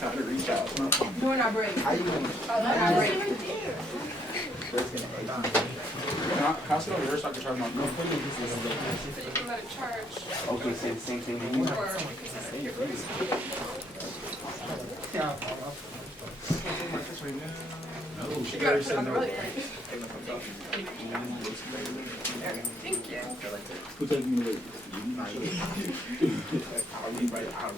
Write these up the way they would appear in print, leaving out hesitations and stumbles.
Time to reach out. Doing our break. How you doing? Can I sit over here so I can charge my phone? So you can let it charge. Okay, say the same thing. Or because No, she you gotta put it on the really right. There we go. Thank you. Who told me to wait? I'll leave right out.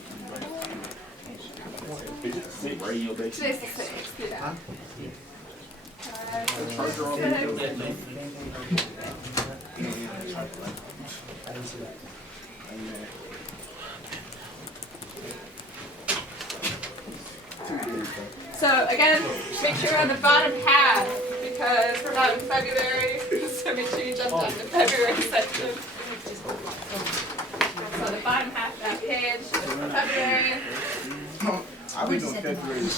Radio base. Today's the 6th. Do that. Charger on So again, make sure you're on the bottom half because we're not in February. So make sure you jump down to February section. So the bottom half of that page is for February. I'll be doing February. Okay,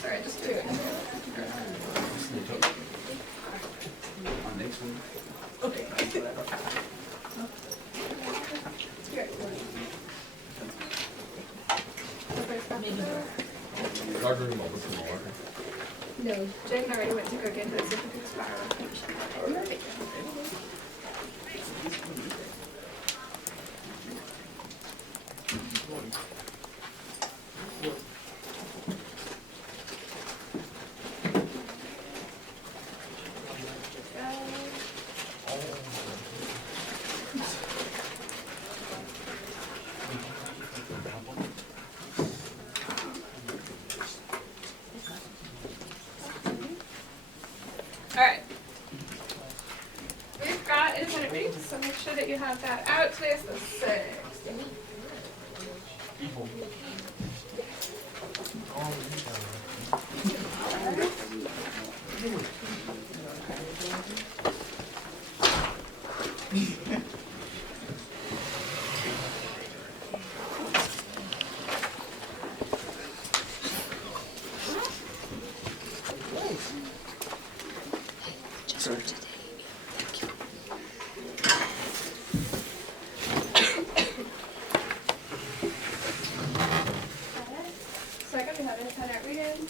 sorry, just do it. On next one. Okay. No, Jen already went to go get this if it's spiral. Alright. We've got independent readings, so make sure that you have that out. Today's the 6th. Second, we have independent reading.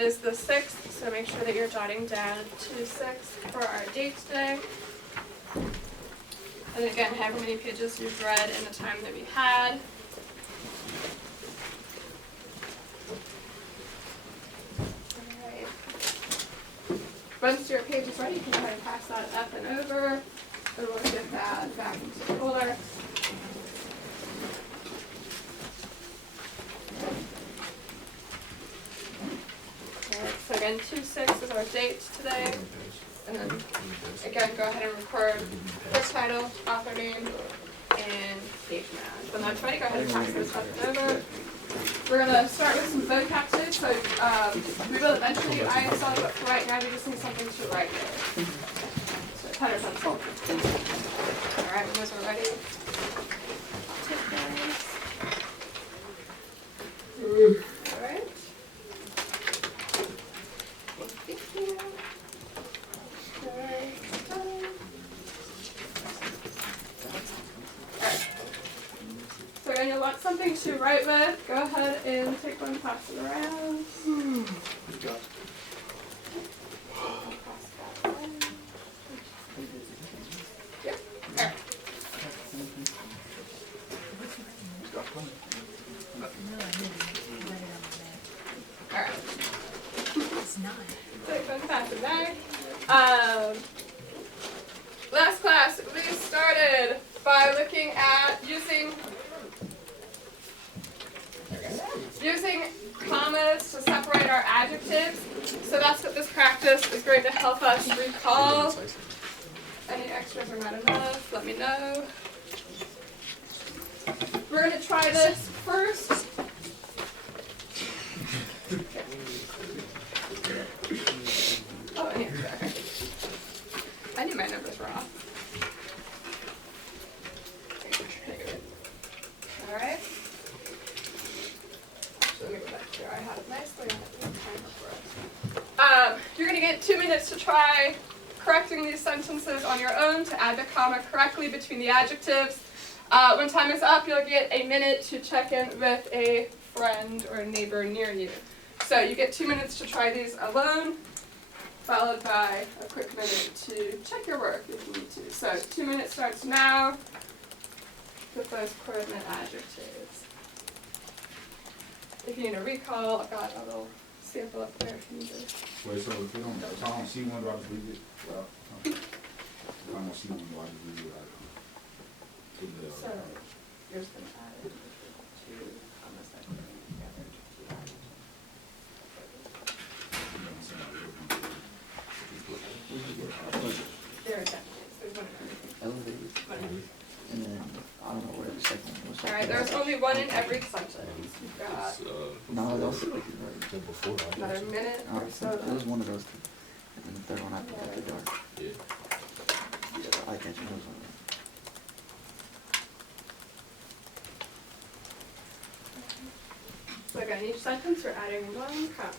is the 6th, so make sure that you're jotting down 2-6 for our date today. And again, however many pages you've read in the time that we had. Alright. Once your page is ready, you can go ahead and pass that up and over, and we'll get that back into the folder. Alright, so again, 2-6 is our date today. And then, again, go ahead and record book title, author name, and page amount. When that's ready, go ahead and pass this up and over. We're going to start with some vocab today, so we will eventually do ISL, but for right now, we just need something to write with. So, pen or pencil. Alright, when those are ready, take those. Alright. Thank you. Alright. So again, you'll want something to write with. Go ahead and take one, pass it around. Yep. Alright. Alright. Take one, pass it back. Last class, we started by looking at using commas to separate our adjectives. So that's what this practice is going to help us recall. Any extras are not enough, let me know. We're going to try this first. Oh, and here, okay. I knew my numbers were off. Alright. Let me go back here. I have it nicely on the timer for us. You're going to get 2 minutes to try correcting these sentences on your own to add the comma correctly between the adjectives. When time is up, you'll get a minute to check in with a friend or a neighbor near you. So you get 2 minutes to try these alone, followed by a quick minute to check your work if you need to. So 2 minutes starts now with those coordinate adjectives. If you need a recall, I've got a little sample up there if you need to. Wait, so if I don't see one, do I just leave it? Well, if I don't see one, do I just leave it? So you're just going to add in 2 commas that go together to add. There it is. There's one in everything. Elevated. And then, I don't know where the second one was. Alright, there's only one in every sentence. You've got No, that was like before. another minute or so. It was one of those two. And then the third one I put at the dark. Yeah. Yeah, I catch those on. So again, each sentence we're adding 1 comma.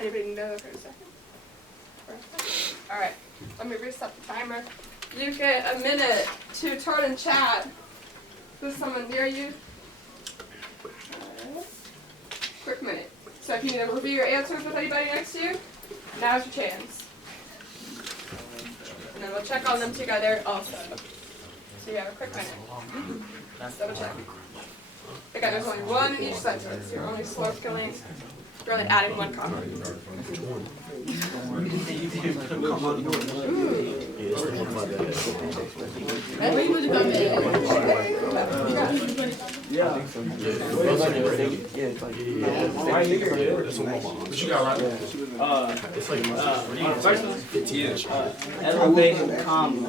Anybody know for a second? Alright, let me reset the timer. You get a minute to turn and chat with someone near you. Quick minute. So if you need to review your answers with anybody next to you, now's your chance. And then we'll check on them together also. So you have a quick minute. Let's double check. Again, there's only 1 in each sentence. You're only slow killing. You're only adding 1 comma. Yeah. It's like, What you got right there? elevated comma.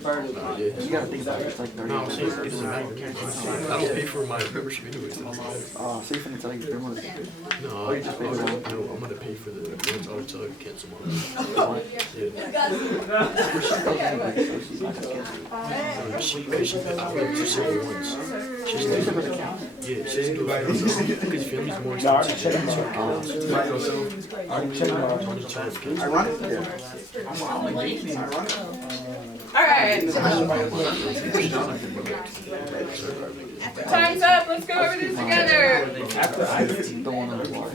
Further. You gotta think about it. It's like 30. I don't pay for my membership anyways. So you finna tell you 3 months. No, you just pay for one? no, I'm gonna pay for the advance. I'll tell her to cancel one. She I'll pay for 7 months. She's doing it. Yeah, she's doing it because family's more expensive. I run it. Alright. Time's up. Let's go over these together. The one on the bar.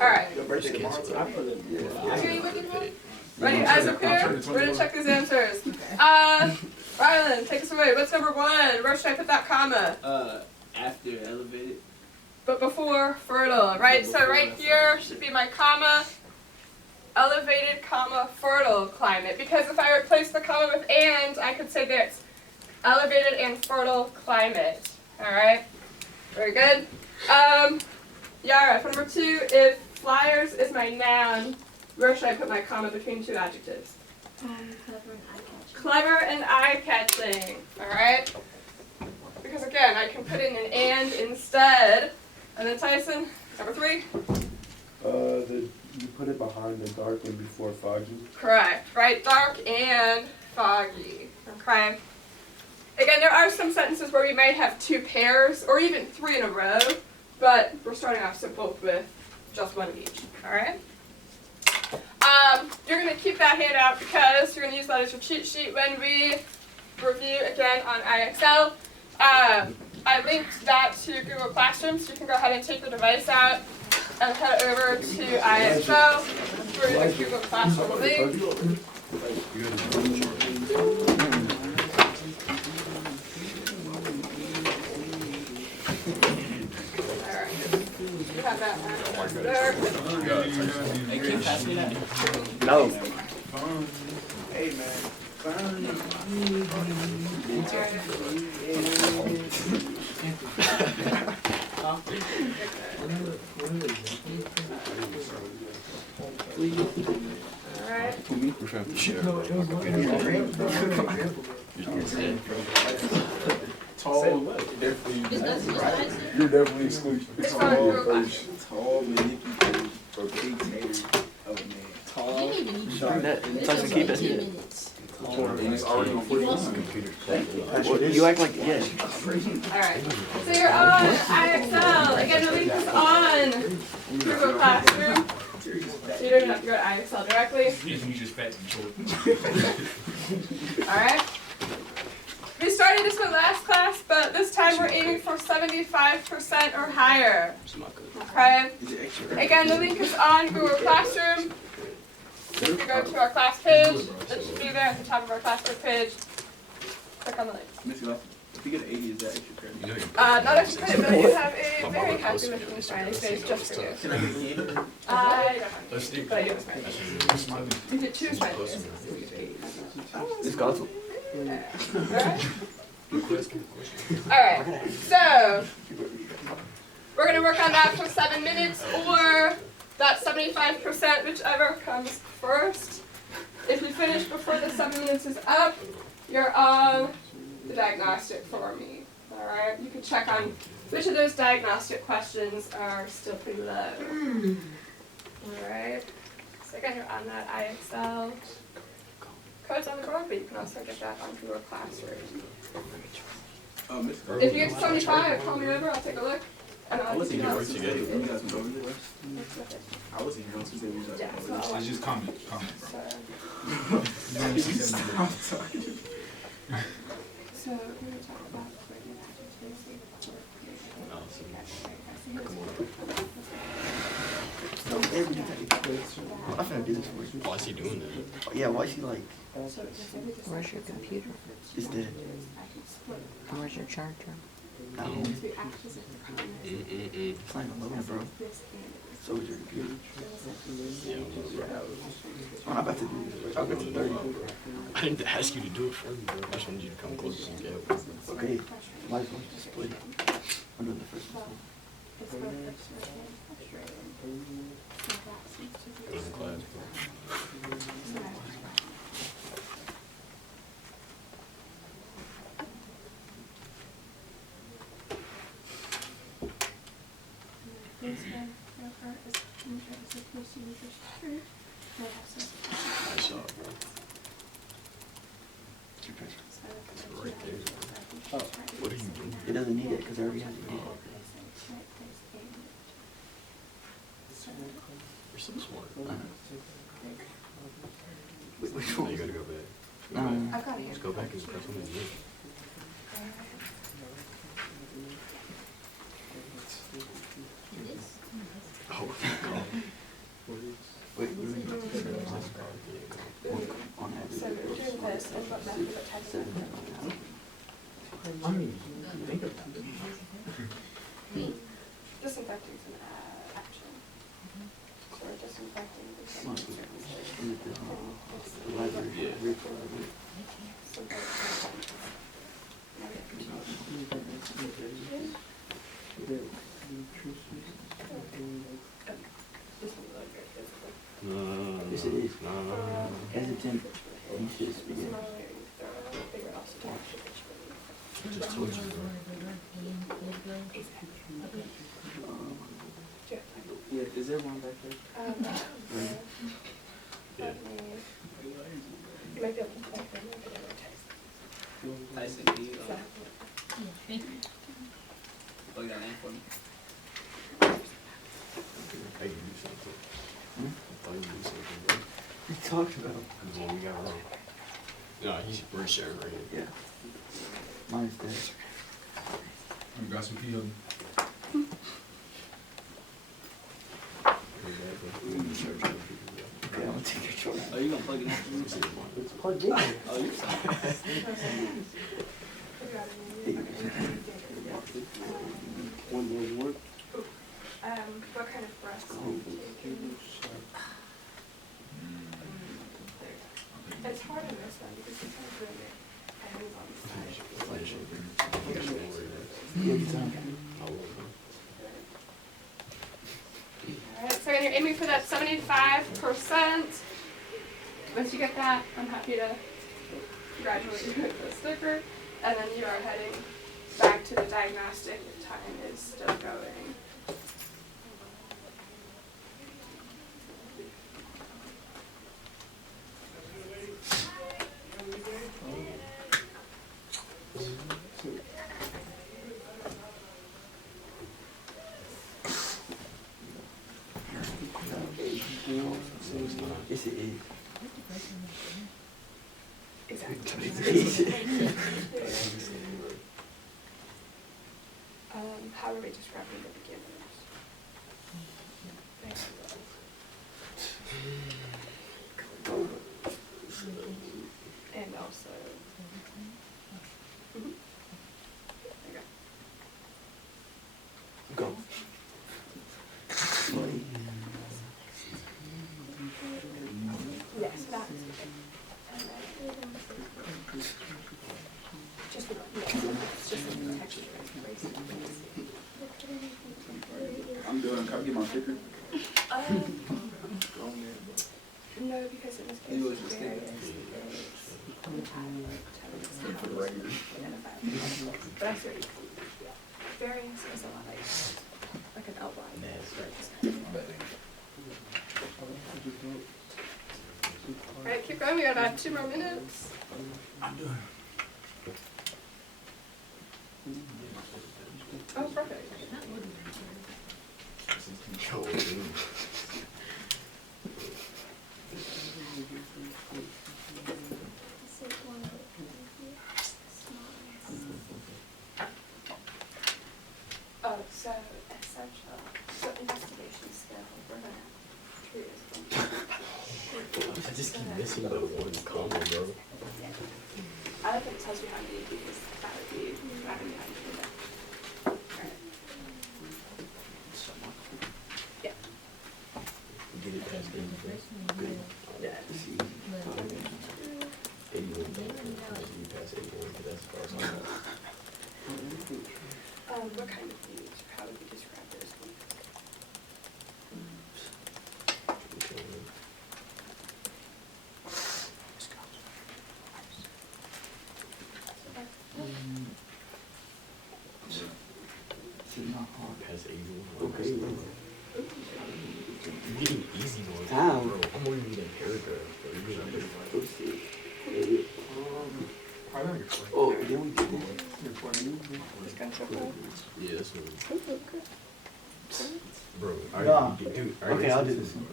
Alright. Ready as a pair? We're gonna check these answers. Rylan, take us away. What's number 1? Where should I put that comma? After elevated. But before fertile, right? So right here should be my comma. Elevated, comma, fertile climate. Because if I replace the comma with and, I could say that it's elevated and fertile climate. Alright? Very good. Yara, for number 2, if flyers is my noun, where should I put my comma between 2 adjectives? Clever and eye-catching. Alright? Because again, I can put in an and instead. And then Tyson, number 3. You put it behind the dark and before foggy. Correct, right? Dark and foggy. Okay. Again, there are some sentences where we might have 2 pairs or even 3 in a row, but we're starting off simple with just 1 of each. All right. You're going to keep that handout because you're going to use that as your cheat sheet when we review again on IXL. I linked that to Google Classroom, so you can go ahead and take the device out and head over to IXL through the Google Classroom link. Alright. You have that there. Hey, keep passing that. No. Hey man. Alright. Tall, definitely. You're definitely exclusive. It's on Google Classroom. Tall, manipulated, for big tater of a man. Tall, Tyson, keep it. And it's already on 41. You act like, yeah. Alright. So you're on IXL. Again, the link is on Google Classroom. So you don't have to go to IXL directly. You just fat and short. Alright. We started this one last class, but this time we're aiming for 75% or higher. Okay? Again, the link is on Google Classroom. If you go to our class page, it should be there at the top of our classwork page. Click on the link. If you get an 80, is that extra credit? Not extra credit, but you have a very happy looking smiley face just for you. Can I get the 80? But I do have a smiley face. You did 2 smiley faces. It's Godsil. Alright, so we're going to work on that for 7 minutes or that 75%, whichever comes first. If you finish before the 7 minutes is up, you're on the diagnostic for me. Alright, you can check on which of those diagnostic questions are still pretty low. Alright, so again, you're on that IXL. Code's on the board, but you can also get that on Google Classroom. If you get to 75, call me over, I'll take a look. And I'll let you know. You guys went over this? I wasn't here on Tuesday. We just Yeah, so It's just comment, bro. So we're going to talk about I'm gonna do this for you. Why is he doing that? Yeah, why is he like, Where's your computer? is dead? Where's your charger? No, To act as a promise. it's not even loading, bro. This and So is your computer. Yeah, I'm about to do this. I'll get to 30. I didn't ask you to do it for me, bro. I just wanted you to come close and get it. Okay, might as well just split it. I'm doing the first one. it's both frustrating and frustrating. So that seems to be Go to class, bro. I saw it, bro. It's your pressure. It's right there. What are you doing? It doesn't need it because I already have it. You're so smart. Which Now one? you gotta go back. Go No. back. I've got it here. Just go back and press on the end. Oh, God. Wait, what do we do? On So average. we're doing this and what method of type of 7, method? I mean, think about it. Disinfecting is an action. So we're disinfecting the Come on, same is it the library? Yeah. Rick library. Yes, it is. Hesitant, anxious, begin. I just told you, bro. Yeah, is there one back there? Yeah. You might be able to type them in a text. Tyson, can you, plug that in for me? I can do something. Hmm? I thought you knew something, bro. What are you talking about? The one we got wrong. No, we're sharing right here. Yeah. Mine's dead. You got some key of them. Okay, I'm gonna take a short. Oh, you gonna plug it in? It's plugged in. Oh, you're sorry. One doesn't work. What kind of breaths are you taking? It's hard in this one because you kind of doing it hands on the side. Yeah, good time. Alright, so again, you're aiming for that 75%. Once you get that, I'm happy to congratulate you with the sticker. And then you are heading back to the diagnostic if time is still going. Yes, it is. Exactly. How are we describing the beginners? And also. Mhm. There you Go. Slowly. go. Yes, that is good. Just the, it's just the texture. I'm doing, can I get my sticker? No, because in this case, You was just various thinking. But I see variance is a lot like an outline. Alright, keep going. We got about 2 more minutes. Oh, perfect. Yo, dude. So essential. So investigation skill. We're gonna curious. I just keep missing the one combo, bro. I don't think it tells you how many of these that would be driving behind you. get it past 84. Good. Yeah. Let's see. 81. Unless you pass 81, because that's as far as I'm at. What kind of beads? How would you describe those beads? It's not hard. Past 81. Okay. You're getting easy ones. Damn. Bro, I'm only reading a paragraph. Bro. You're getting a paragraph. Let's see. I know you're playing. Oh, then we did it. You're playing. This guy's so cool. Yeah, that's what. Ooh, okay. Bro, Nah. dude, Okay, I'll do this one.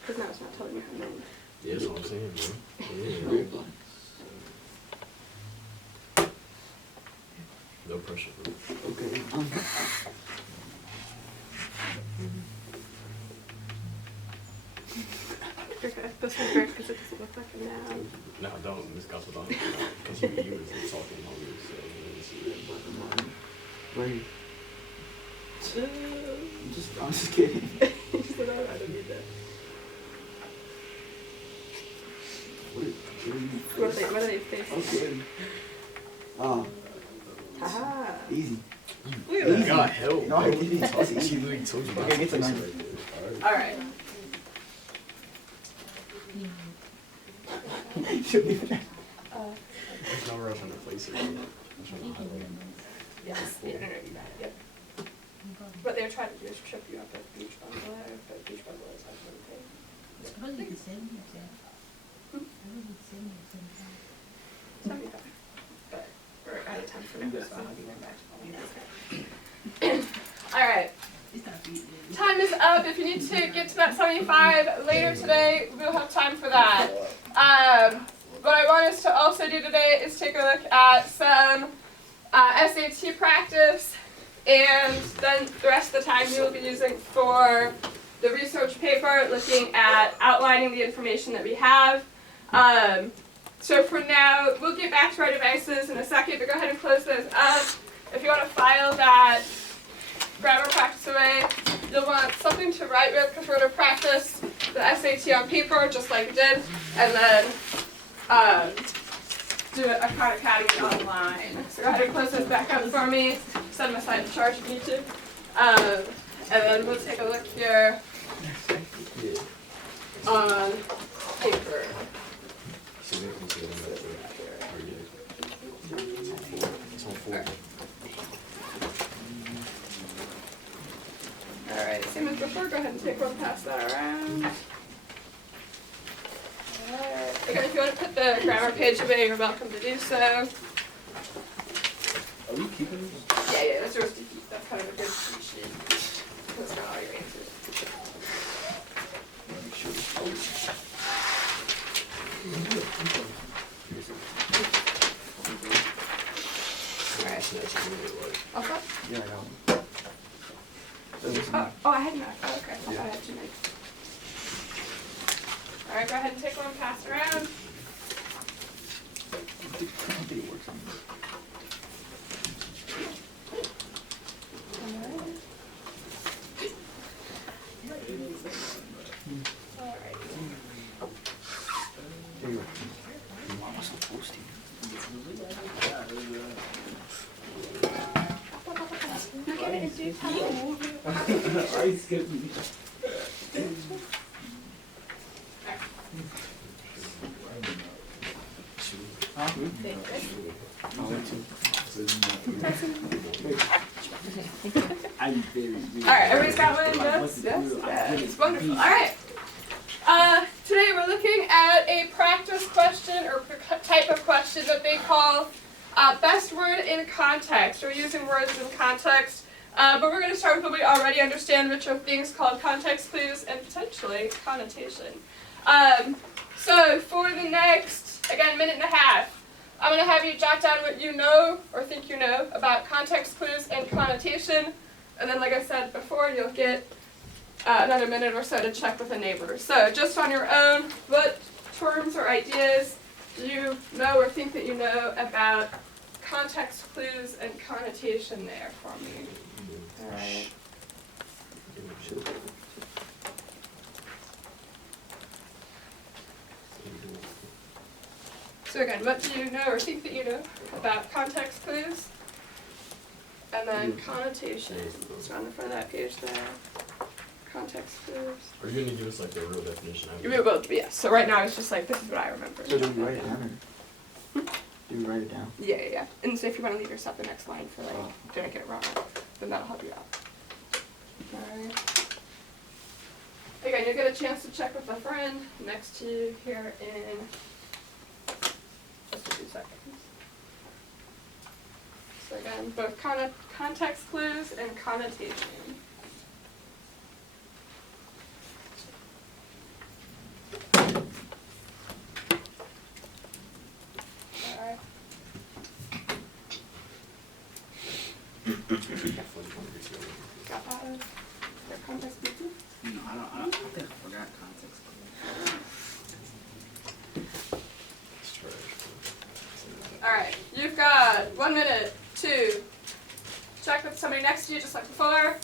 Because now it's not telling me her name. Yeah, that's what I'm saying, bro. Yeah. Red blinds. No pressure, bro. Okay. Okay, this one's great because it doesn't look like a noun. No, don't. This gospel don't. Because you was insulting homies, so Wait. I'm just kidding. She said, "Oh, I don't need that." What are they facing? Okay. Oh, Haha. easy. Look at Easy. that. God help. No, I bro. didn't. That's easy. She literally told you. Okay, not to get the place number. it right there. All right. There's no rush on the place it. I'm trying to highlight. Yes. Yeah, no, you got it. Yep. What they were trying to do is trip you up at beach bungalow, but beach bungalow is like one thing. Suppose you could send me yourself. Hmm? I would send me yourself. 75. But we're out of time for now, so I'll be right back. All right. It's not for you, baby. Time is up. If you need to get to that 75 later today, we'll have time for that. What I want us to also do today is take a look at some SAT practice, and then the rest of the time we will be using for the research paper, looking at outlining the information that we have. So for now, we'll get back to our devices in a second, but go ahead and close those up. If you want to file that grammar practice away, you'll want something to write with, because we're going to practice the SAT on paper, just like we did, and then do it at Khan Academy online. So go ahead and close those back up for me, set them aside to charge if you need to. And then we'll take a look here on paper. So they can see them right there. It's on 4. Alright, same as before, go ahead and take one, pass that around. Alright, again, if you want to put the grammar page away, you're welcome to do so. Are we keeping this? Yeah, that's yours to keep. That's kind of a good cheat sheet. That's not all your answers. Alright. All set? Yeah, I got one. Oh, I had enough. Oh, okay. I thought I had 2 minutes. Alright, go ahead and take one, pass it around. I think it works on me. Alright. There you go. Why am I so toasty? You'll get it in due time. Are you skipping me? I'm very Alright, everybody's got one? Yes, wonderful. Alright. Today we're looking at a practice question or type of question that they call best word in context, or using words in context. But we're going to start with what we already understand, which are things called context clues and potentially connotation. So for the next, again, minute and a half, I'm going to have you jot down what you know or think you know about context clues and connotation. And then, like I said before, you'll get another minute or so to check with a neighbor. So just on your own, what terms or ideas do you know or think that you know about context clues and connotation there for me? All right. So again, what do you know or think that you know about context clues? And then connotations. So on the front of that page there. Context clues. Are you gonna give us like the real definition? You will both, yes. So right now it's just like, this is what I remember. So do we write it down or? Do we write it down? Yeah. And so if you want to leave yourself the next line for like, did I get it wrong? Then that'll help you out. Alright. Again, you'll get a chance to check with a friend next to you here in just a few seconds. So again, both context clues and connotation. Alright. Got that? Your context clues? No, I think I forgot context. Alright, you've got 1 minute to check with somebody next to you just like before.